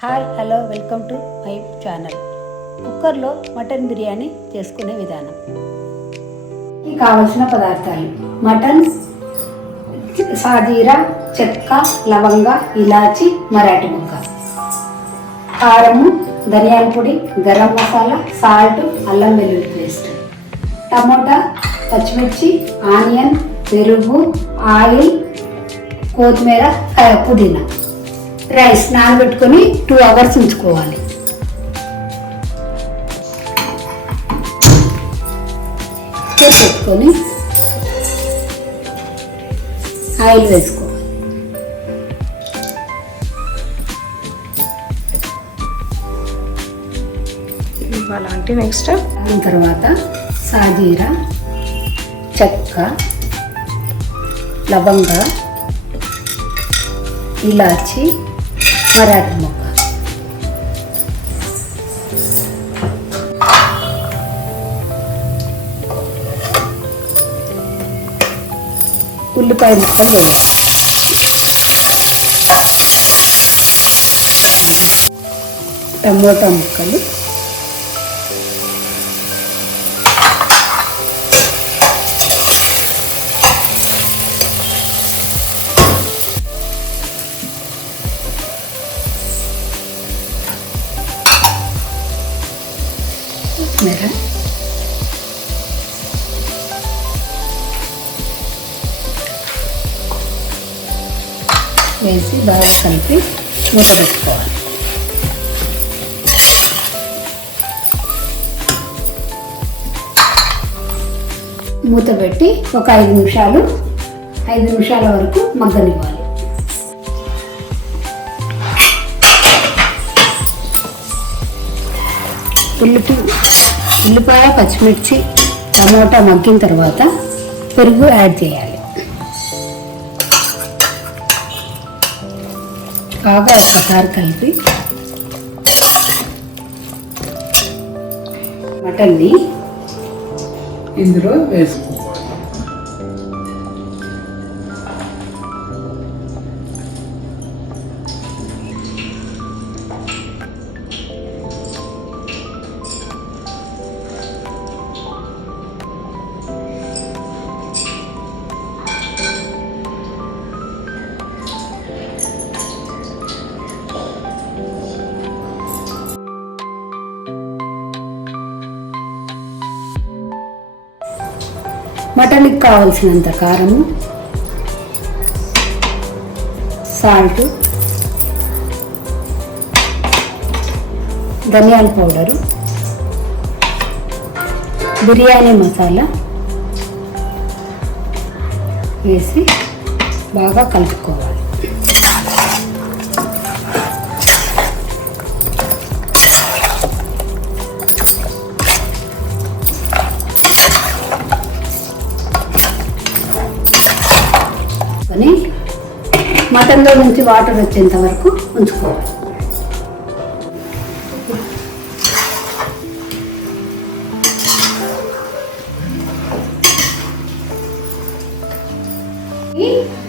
Hi hello welcome to my channel. కుక్కర్లో mutton biryani చేసుకునే విధానం. కావలసిన పదార్థాలు: మటన్, సాజీరా, చెక్క, లవంగ, ఇలాచి, మరాఠీ ముక్క, కారము, ధనియాల పొడి, గరం మసాలా, సాల్ట్, అల్లం వెల్లుల్లి పేస్ట్, టమోటా, పచ్చిమిర్చి, ఆనియన్, పెరుగు, ఆయిల్, కొత్తిమీర, పుదీనా. రైస్ నానబెట్టుకొని 2 hours ఉంచుకోవాలి. పెట్టుకొని ఆయిల్ వేసుకోవాలి. అలాంటి నెక్స్ట్ దాని తర్వాత సాజీరా, చెక్క, లవంగ, ఇలాచి, మరాఠీ మొక్క, ఉల్లిపాయ ముక్కలు వేయాలి. టమోటా ముక్కలు, కొత్తిమీర, వేసి బాగా కలిపి మూత పెట్టుకోవాలి. మూత పెట్టి ఒక 5 నిమిషాల వరకు మగ్గనివ్వాలి. ఉల్లిపాయ, పచ్చిమిర్చి, టమోటా మగ్గిన తర్వాత పెరుగు యాడ్ చేయాలి. బాగా ఒక్కసారి కలిపి మటన్ని ఇందులో వేసుకోవాలి. మటన్కి కావలసినంత కారము, సాల్ట్, ధనియాల పౌడరు, బిర్యానీ మసాలా వేసి బాగా కలుపుకోవాలి. మటన్లో నుంచి వాటర్ వచ్చేంత వరకు ఉంచుకోవాలి.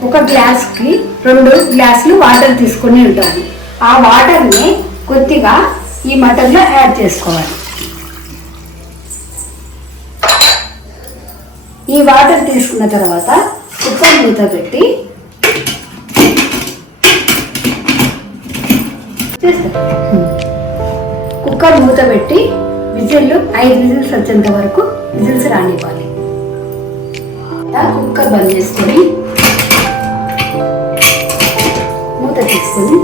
ఒక గ్లాస్కి 2 గ్లాసులు వాటర్ తీసుకొని ఉంటాము. ఆ వాటర్ని కొద్దిగా ఈ మటన్లో యాడ్ చేసుకోవాలి. ఈ వాటర్ తీసుకున్న తర్వాత కుక్కర్ మూత పెట్టి విజిల్లు 5 విజిల్స్ వచ్చేంత వరకు విజిల్స్ రానివ్వాలి. కుక్కర్ బంద్ చేసుకొని మూత తీసుకొని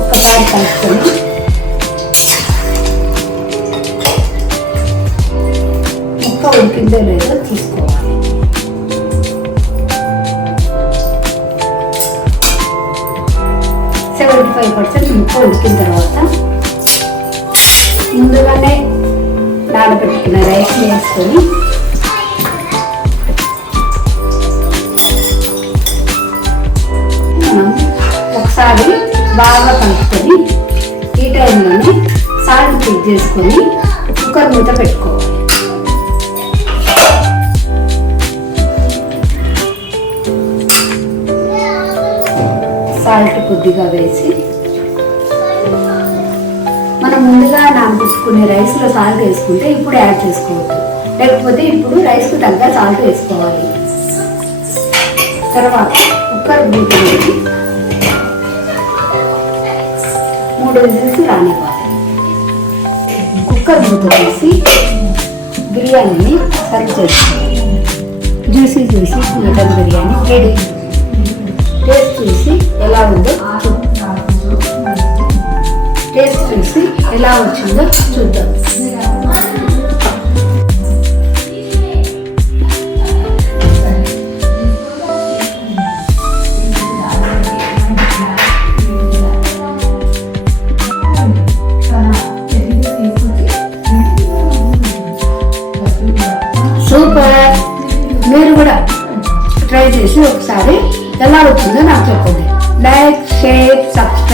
ఒక్కసారి కలుపుకొని ముక్క ఉడికిందో లేదో తీసుకోవాలి. 75% ముక్క ఉడికిన తర్వాత ముందుగానే నానబెట్టుకున్న రైస్ వేసుకొని మనం ఒకసారి బాగా కలుపుకొని ఈ టైంలోనే సాల్ట్ చెక్ చేసుకొని కుక్కర్ మూత పెట్టుకోవాలి. సాల్ట్ కొద్దిగా వేసి, మనం ముందుగా నానబెట్టుకునే రైస్లో సాల్ట్ వేసుకుంటే ఇప్పుడు యాడ్ చేసుకోవద్దు, లేకపోతే ఇప్పుడు రైస్కు తగ్గ సాల్ట్ వేసుకోవాలి. తర్వాత కుక్కర్ మూత పెట్టి 3 విజిల్స్ రానివ్వాలి. కుక్కర్ మూత తీసి బిర్యానీని సర్వ్ చేసుకోవాలి. Juicy mutton biryani ready. Taste చూసి ఎలా వచ్చిందో చూద్దాం. సూపర్. మీరు కూడా ట్రై చేసి ఒకసారి ఎలా వచ్చిందో నాకు చెప్పండి. Like, share, subscribe.